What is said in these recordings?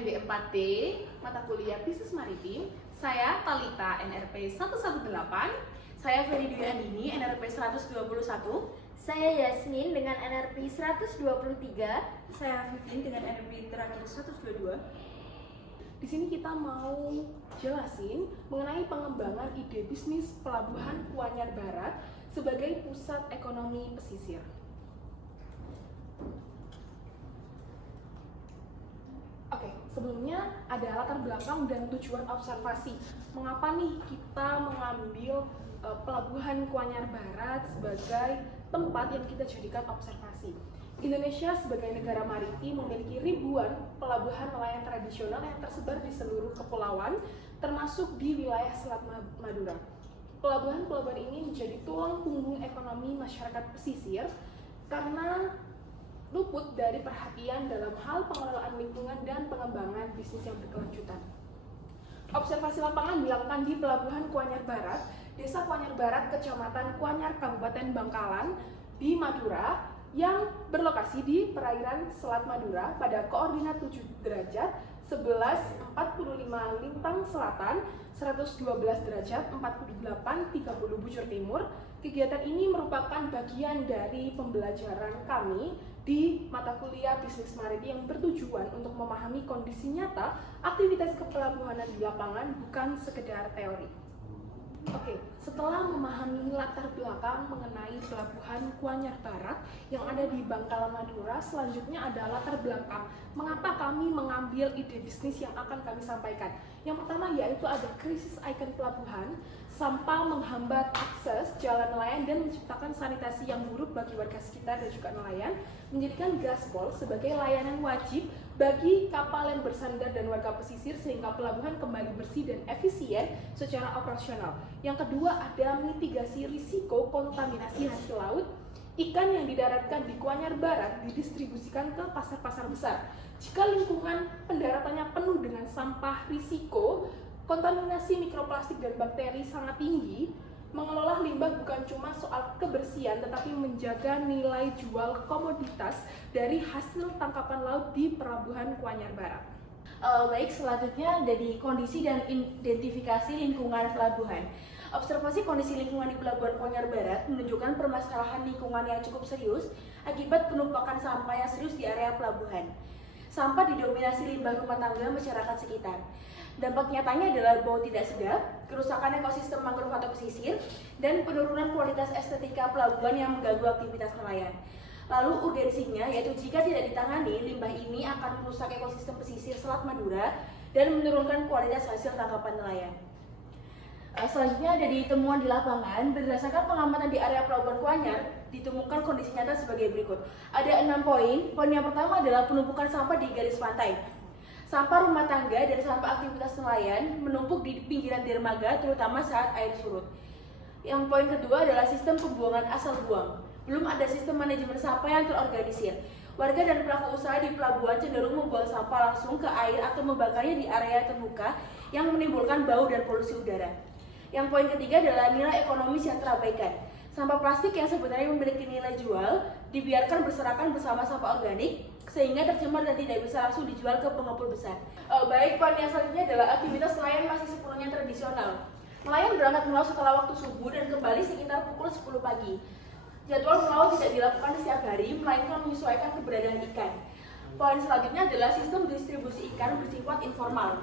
NB 4D, mata kuliah Bisnis Maritim. Saya Talita NRP 118. Saya Ferry Dwi Andini NRP 121. Saya Yasmin dengan NRP 123. Saya Vivin dengan NRP terakhir 122. Di sini kita mau jelasin mengenai pengembangan ide bisnis Pelabuhan Kuanyar Barat sebagai pusat ekonomi pesisir. Oke, sebelumnya ada latar belakang dan tujuan observasi. Mengapa nih kita mengambil Pelabuhan Kuanyar Barat sebagai tempat yang kita jadikan observasi? Indonesia sebagai negara maritim memiliki ribuan pelabuhan nelayan tradisional yang tersebar di seluruh kepulauan, termasuk di wilayah Selat Madura. Pelabuhan-pelabuhan ini menjadi tulang punggung ekonomi masyarakat pesisir karena luput dari perhatian dalam hal pengelolaan lingkungan dan pengembangan bisnis yang berkelanjutan. Observasi lapangan dilakukan di Pelabuhan Kuanyar Barat, Desa Kuanyar Barat, Kecamatan Kuanyar, Kabupaten Bangkalan, di Madura, yang berlokasi di perairan Selat Madura pada koordinat 7 derajat 11.45 lintang selatan, 112 derajat 48.30 bujur timur. Kegiatan ini merupakan bagian dari pembelajaran kami di mata kuliah Bisnis Maritim yang bertujuan untuk memahami kondisi nyata aktivitas kepelabuhanan di lapangan, bukan sekedar teori. Oke, setelah memahami latar belakang mengenai Pelabuhan Kuanyar Barat yang ada di Bangkalan Madura, selanjutnya ada latar belakang mengapa kami mengambil ide bisnis yang akan kami sampaikan. Yang pertama yaitu ada krisis ikon pelabuhan, sampah menghambat akses jalan nelayan dan menciptakan sanitasi yang buruk bagi warga sekitar dan juga nelayan, menjadikan gaspol sebagai layanan wajib bagi kapal yang bersandar dan warga pesisir sehingga pelabuhan kembali bersih dan efisien secara operasional. Yang kedua ada mitigasi risiko kontaminasi hasil laut. Ikan yang didaratkan di Kuanyar Barat didistribusikan ke pasar-pasar besar. Jika lingkungan pendaratannya penuh dengan sampah, risiko kontaminasi mikroplastik dan bakteri sangat tinggi. Mengelola limbah bukan cuma soal kebersihan, tetapi menjaga nilai jual komoditas dari hasil tangkapan laut di Pelabuhan Kuanyar Barat. Baik, selanjutnya ada di kondisi dan identifikasi lingkungan pelabuhan. Observasi kondisi lingkungan di Pelabuhan Kuanyar Barat menunjukkan permasalahan lingkungan yang cukup serius akibat penumpukan sampah yang serius di area pelabuhan. Sampah didominasi limbah rumah tangga masyarakat sekitar. Dampak nyatanya adalah bau tidak sedap, kerusakan ekosistem mangrove atau pesisir, dan penurunan kualitas estetika pelabuhan yang mengganggu aktivitas nelayan. Lalu urgensinya yaitu jika tidak ditangani, limbah ini akan merusak ekosistem pesisir Selat Madura dan menurunkan kualitas hasil tangkapan nelayan. Selanjutnya ada di temuan di lapangan. Berdasarkan pengamatan di area Pelabuhan Kuanyar, ditemukan kondisi nyata sebagai berikut. Ada 6 poin. Poin yang pertama adalah penumpukan sampah di garis pantai. Sampah rumah tangga dan sampah aktivitas nelayan menumpuk di pinggiran dermaga, terutama saat air surut. Yang poin kedua adalah sistem pembuangan asal buang. Belum ada sistem manajemen sampah yang terorganisir. Warga dan pelaku usaha di pelabuhan cenderung membuang sampah langsung ke air atau membakarnya di area terbuka yang menimbulkan bau dan polusi udara. Yang poin ketiga adalah nilai ekonomis yang terabaikan. Sampah plastik yang sebenarnya memiliki nilai jual dibiarkan berserakan bersama sampah organik sehingga tercemar dan tidak bisa langsung dijual ke pengepul besar. Baik, poin yang selanjutnya adalah aktivitas nelayan masih sepenuhnya tradisional. Nelayan berangkat melaut setelah waktu subuh dan kembali sekitar pukul 10 pagi. Jadwal melaut tidak dilakukan setiap hari, melainkan menyesuaikan keberadaan ikan. Poin selanjutnya adalah sistem distribusi ikan bersifat informal.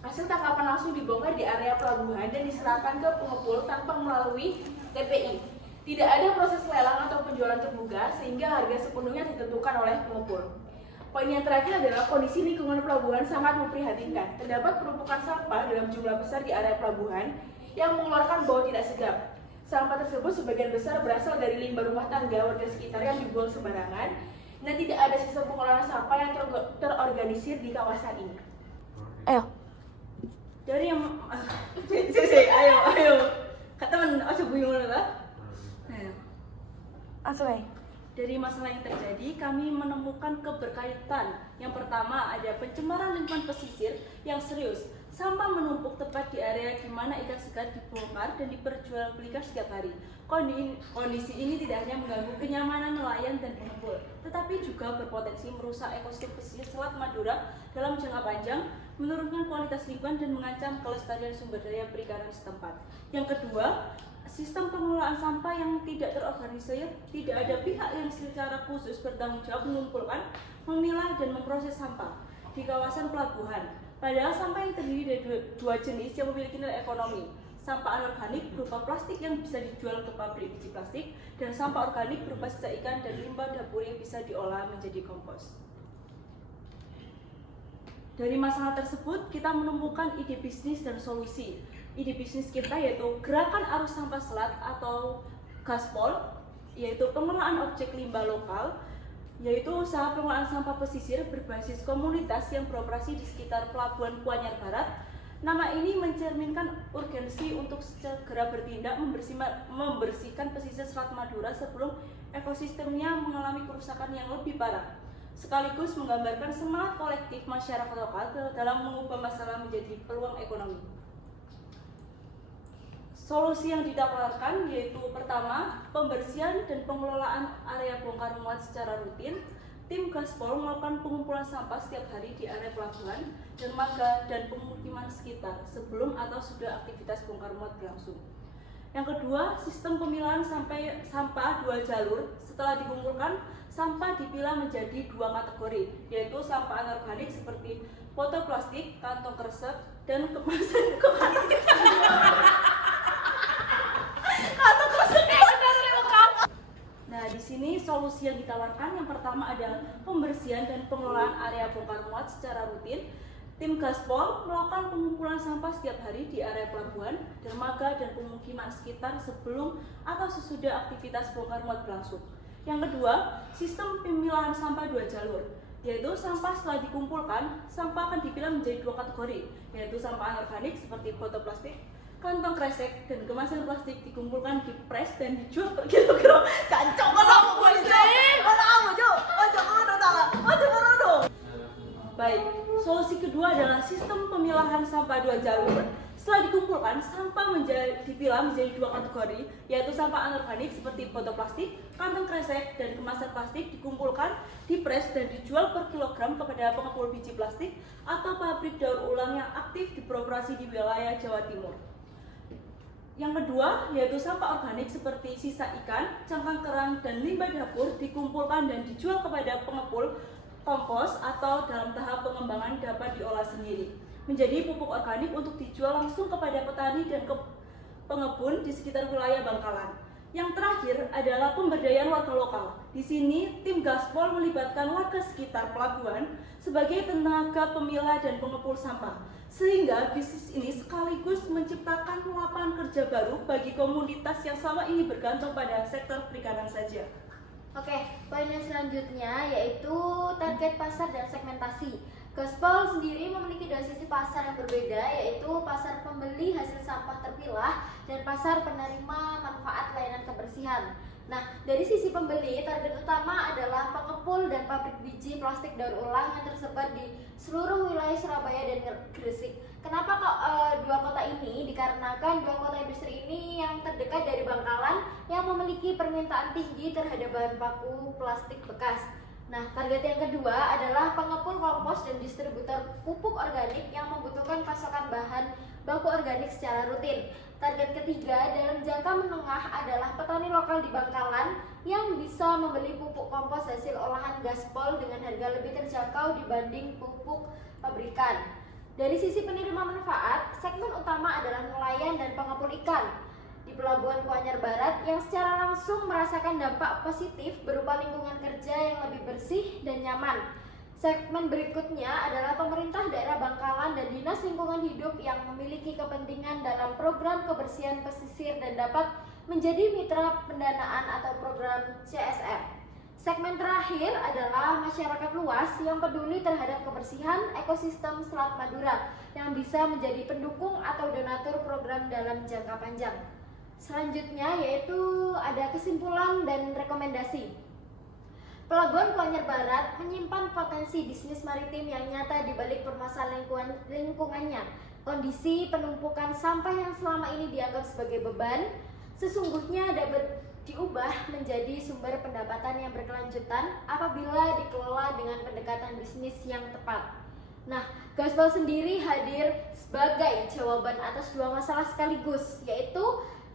Hasil tangkapan langsung dibongkar di area pelabuhan dan diserahkan ke pengepul tanpa melalui TPI. Tidak ada proses lelang atau penjualan terbuka sehingga harga sepenuhnya ditentukan oleh pengepul. Poin yang terakhir adalah kondisi lingkungan pelabuhan sangat memprihatinkan. Terdapat penumpukan sampah dalam jumlah besar di area pelabuhan yang mengeluarkan bau tidak sedap. Sampah tersebut sebagian besar berasal dari limbah rumah tangga warga sekitar yang dibuang sembarangan dan tidak ada sistem pengelolaan sampah yang terorganisir di kawasan ini. Ayo. Dari yang ayo. Kata men aja buyung lah. Asli. Dari masalah yang terjadi, kami menemukan keberkaitan. Yang pertama ada pencemaran lingkungan pesisir yang serius. Sampah menumpuk tepat di area di mana ikan segar dibongkar dan diperjualbelikan setiap hari. Kondisi ini tidak hanya mengganggu kenyamanan nelayan dan pengepul, tetapi juga berpotensi merusak ekosistem pesisir Selat Madura dalam jangka panjang, menurunkan kualitas lingkungan dan mengancam kelestarian sumber daya perikanan setempat. Yang kedua, sistem pengelolaan sampah yang tidak terorganisir. Tidak ada pihak yang secara khusus bertanggung jawab mengumpulkan, memilah, dan memproses sampah di kawasan pelabuhan. Padahal sampah yang terdiri dari dua jenis yang memiliki nilai ekonomi. Sampah anorganik berupa plastik yang bisa dijual ke pabrik biji plastik, dan sampah organik berupa sisa ikan dan limbah dapur yang bisa diolah menjadi kompos. Dari masalah tersebut, kita menemukan ide bisnis dan solusi. Ide bisnis kita yaitu Gerakan Arus Sampah Selat atau Gaspol, yaitu pengelolaan objek limbah lokal, yaitu usaha pengelolaan sampah pesisir berbasis komunitas yang beroperasi di sekitar Pelabuhan Kuanyar Barat. Nama ini mencerminkan urgensi untuk segera bertindak membersihkan pesisir Selat Madura sebelum ekosistemnya mengalami kerusakan yang lebih parah, sekaligus menggambarkan semangat kolektif masyarakat lokal dalam mengubah masalah menjadi peluang ekonomi. Solusi yang ditawarkan yaitu pertama, pembersihan dan pengelolaan area bongkar muat secara rutin. Tim Gaspol melakukan pengumpulan sampah setiap hari di area pelabuhan, dermaga, dan pemukiman sekitar sebelum atau sudah aktivitas bongkar muat berlangsung. Yang kedua, sistem pemilahan sampah dua jalur. Setelah dikumpulkan, sampah dipilah menjadi dua kategori, yaitu sampah anorganik seperti botol plastik, kantong kresek, dan kemasan Nah, di sini solusi yang ditawarkan yang pertama adalah pembersihan dan pengelolaan area bongkar muat secara rutin. Tim Gaspol melakukan pengumpulan sampah setiap hari di area pelabuhan, dermaga, dan pemukiman sekitar sebelum atau sesudah aktivitas bongkar muat berlangsung. Yang kedua, sistem pemilahan sampah dua jalur, yaitu sampah setelah dikumpulkan, sampah akan dipilah menjadi dua kategori, yaitu sampah anorganik seperti botol plastik, kantong kresek, dan kemasan plastik dikumpulkan, dipres, dan dijual per kilogram. Baik, solusi kedua adalah sistem pemilahan sampah dua jalur. Setelah dikumpulkan, sampah dipilah menjadi dua kategori, yaitu sampah anorganik seperti botol plastik, kantong kresek, dan kemasan plastik dikumpulkan, dipres, dan dijual per kilogram kepada pengepul biji plastik atau pabrik daur ulang yang aktif beroperasi di wilayah Jawa Timur. Yang kedua, yaitu sampah organik seperti sisa ikan, cangkang kerang, dan limbah dapur dikumpulkan dan dijual kepada pengepul, kompos, atau dalam tahap pengembangan dapat diolah sendiri menjadi pupuk organik untuk dijual langsung kepada petani dan pengebun di sekitar wilayah Bangkalan. Yang terakhir adalah pemberdayaan warga lokal. Di sini, tim Gaspol melibatkan warga sekitar pelabuhan sebagai tenaga pemilah dan pengepul sampah, sehingga bisnis ini sekaligus menciptakan lapangan kerja baru bagi komunitas yang selama ini bergantung pada sektor perikanan saja. Oke, poin yang selanjutnya yaitu target pasar dan segmentasi. Gaspol sendiri memiliki dua sisi pasar yang berbeda, yaitu pasar pembeli hasil sampah terpilah dan pasar penerima manfaat layanan kebersihan. Nah, dari sisi pembeli, target utama adalah pengepul dan pabrik biji plastik daur ulang yang tersebar di seluruh wilayah Surabaya dan Gresik. Kenapa kok dua kota ini? Dikarenakan dua kota industri ini yang terdekat dari Bangkalan yang memiliki permintaan tinggi terhadap bahan baku plastik bekas. Nah, target yang kedua adalah pengepul kompos dan distributor pupuk organik yang membutuhkan pasokan bahan baku organik secara rutin. Target ketiga dalam jangka menengah adalah petani lokal di Bangkalan yang bisa membeli pupuk kompos hasil olahan Gaspol dengan harga lebih terjangkau dibanding pupuk pabrikan. Dari sisi penerima manfaat, segmen utama adalah nelayan dan pengepul ikan di Pelabuhan Kuanyar Barat yang secara langsung merasakan dampak positif berupa lingkungan kerja yang lebih bersih dan nyaman. Segmen berikutnya adalah pemerintah daerah Bangkalan dan Dinas Lingkungan Hidup yang memiliki kepentingan dalam program kebersihan pesisir dan dapat menjadi mitra pendanaan atau program CSR. Segmen terakhir adalah masyarakat luas yang peduli terhadap kebersihan ekosistem Selat Madura yang bisa menjadi pendukung atau donatur program dalam jangka panjang. Selanjutnya yaitu ada kesimpulan dan rekomendasi. Pelabuhan Kuanyar Barat menyimpan potensi bisnis maritim yang nyata di balik permasalahan lingkungannya. Kondisi penumpukan sampah yang selama ini dianggap sebagai beban sesungguhnya dapat diubah menjadi sumber pendapatan yang berkelanjutan apabila dikelola dengan pendekatan bisnis yang tepat. Nah, Gaspol sendiri hadir sebagai jawaban atas dua masalah sekaligus, yaitu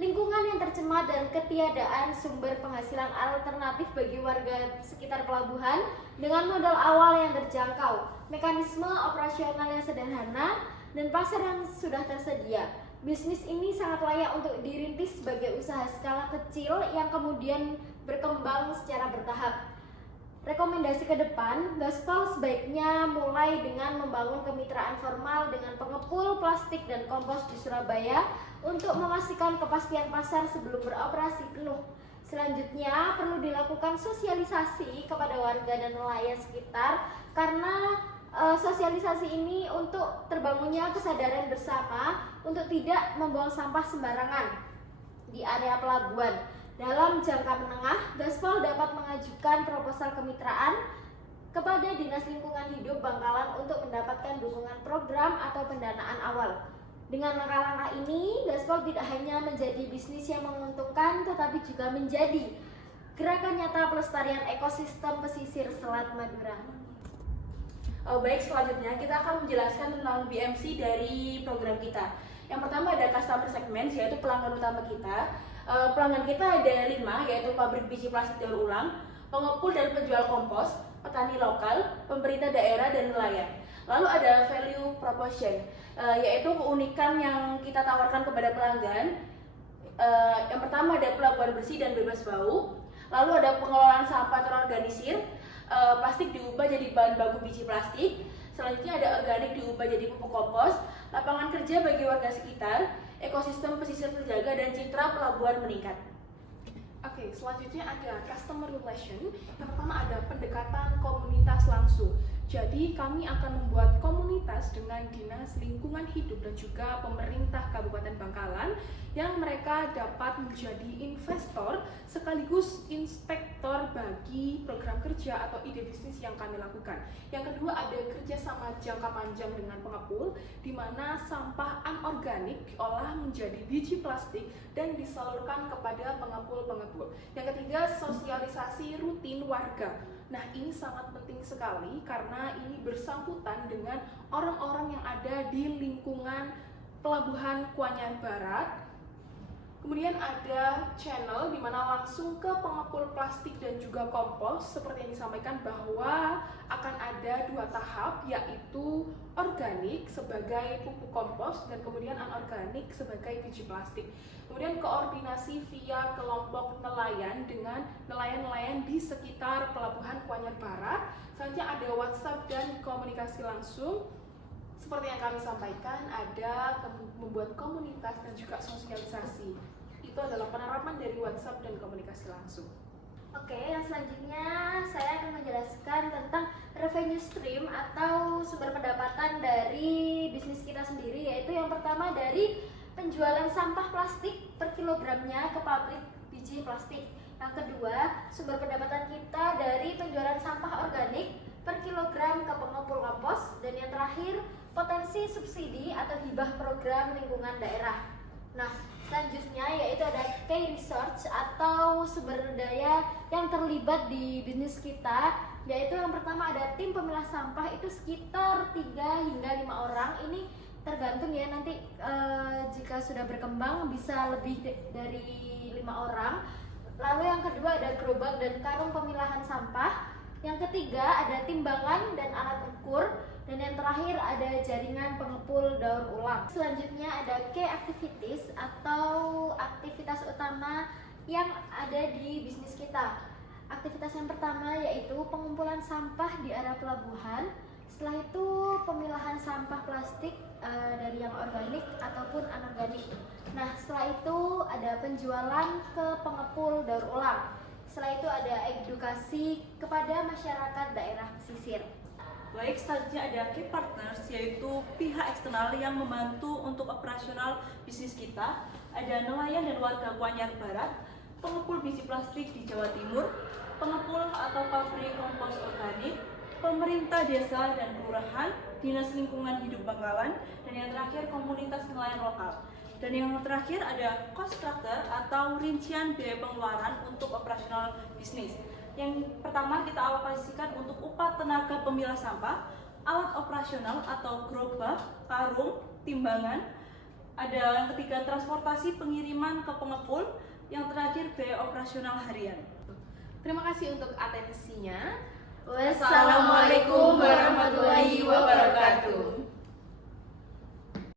lingkungan yang tercemar dan ketiadaan sumber penghasilan alternatif bagi warga sekitar pelabuhan dengan modal awal yang terjangkau, mekanisme operasional yang sederhana, dan pasar yang sudah tersedia. Bisnis ini sangat layak untuk dirintis sebagai usaha skala kecil yang kemudian berkembang secara bertahap. Rekomendasi ke depan, Gaspol sebaiknya mulai dengan membangun kemitraan formal dengan pengepul plastik dan kompos di Surabaya untuk memastikan kepastian pasar sebelum beroperasi penuh. Selanjutnya, perlu dilakukan sosialisasi kepada warga dan nelayan sekitar karena sosialisasi ini untuk terbangunnya kesadaran bersama untuk tidak membuang sampah sembarangan di area pelabuhan. Dalam jangka menengah, Gaspol dapat mengajukan proposal kemitraan kepada Dinas Lingkungan Hidup Bangkalan untuk mendapatkan dukungan program atau pendanaan awal. Dengan langkah-langkah ini, Gaspol tidak hanya menjadi bisnis yang menguntungkan, tetapi juga menjadi gerakan nyata pelestarian ekosistem pesisir Selat Madura. Baik, selanjutnya kita akan menjelaskan tentang BMC dari program kita. Yang pertama ada customer segment, yaitu pelanggan utama kita. Pelanggan kita ada 5, yaitu pabrik biji plastik daur ulang, pengepul dan penjual kompos, petani lokal, pemerintah daerah, dan nelayan. Lalu ada value proposition, yaitu keunikan yang kita tawarkan kepada pelanggan. Yang pertama ada pelabuhan bersih dan bebas bau. Lalu ada pengelolaan sampah terorganisir, plastik diubah jadi bahan baku biji plastik. Selanjutnya ada organik diubah jadi pupuk kompos, lapangan kerja bagi warga sekitar, ekosistem pesisir terjaga, dan citra pelabuhan meningkat. Oke, selanjutnya ada customer relation. Yang pertama ada pendekatan komunitas langsung. Jadi kami akan membuat komunitas dengan Dinas Lingkungan Hidup dan juga pemerintah Kabupaten Bangkalan yang mereka dapat menjadi investor sekaligus inspektor bagi program kerja atau ide bisnis yang kami lakukan. Yang kedua ada kerjasama jangka panjang dengan pengepul, di mana sampah anorganik diolah menjadi biji plastik dan disalurkan kepada pengepul-pengepul. Yang ketiga sosialisasi rutin warga. Nah, ini sangat penting sekali karena ini bersangkutan dengan orang-orang yang ada di lingkungan Pelabuhan Kuanyar Barat. Kemudian ada channel di mana langsung ke pengepul plastik dan juga kompos, seperti yang disampaikan bahwa akan ada 2 tahap, yaitu organik sebagai pupuk kompos dan kemudian anorganik sebagai biji plastik. Kemudian koordinasi via kelompok nelayan dengan nelayan-nelayan di sekitar Pelabuhan Kuanyar Barat. Selanjutnya ada WhatsApp dan komunikasi langsung. Seperti yang kami sampaikan, ada membuat komunitas dan juga sosialisasi. Itu adalah penerapan dari WhatsApp dan komunikasi langsung. Oke, yang selanjutnya saya akan menjelaskan tentang revenue stream atau sumber pendapatan dari bisnis kita sendiri, yaitu yang pertama dari penjualan sampah plastik per kilogramnya ke pabrik biji plastik. Yang kedua, sumber pendapatan kita dari penjualan sampah organik per kilogram ke pengepul kompos. Dan yang terakhir, potensi subsidi atau hibah program lingkungan daerah. Nah, selanjutnya yaitu ada key research atau sumber daya yang terlibat di bisnis kita, yaitu yang pertama ada tim pemilah sampah, itu sekitar 3 hingga 5 orang. Ini tergantung ya, nanti jika sudah berkembang bisa lebih dari 5 orang. Lalu yang kedua ada gerobak dan karung pemilahan sampah. Yang ketiga ada timbangan dan alat ukur. Dan yang terakhir ada jaringan pengepul daur ulang. Selanjutnya ada key activities atau aktivitas utama yang ada di bisnis kita. Aktivitas yang pertama yaitu pengumpulan sampah di area pelabuhan. Setelah itu pemilahan sampah plastik dari yang organik ataupun anorganik. Nah, setelah itu ada penjualan ke pengepul daur ulang. Setelah itu ada edukasi kepada masyarakat daerah pesisir. Baik, selanjutnya ada key partners, yaitu pihak eksternal yang membantu untuk operasional bisnis kita. Ada nelayan dan warga Kuanyar Barat, pengepul biji plastik di Jawa Timur, pengepul atau pabrik kompos organik, pemerintah desa dan kelurahan, Dinas Lingkungan Hidup Bangkalan, dan yang terakhir komunitas nelayan lokal. Dan yang terakhir ada cost structure atau rincian biaya pengeluaran untuk operasional bisnis. Yang pertama kita alokasikan untuk upah tenaga pemilah sampah, alat operasional atau gerobak, karung, timbangan. Ada yang ketiga transportasi pengiriman ke pengepul, yang terakhir biaya operasional harian. Terima kasih untuk atensinya. Wassalamualaikum warahmatullahi wabarakatuh.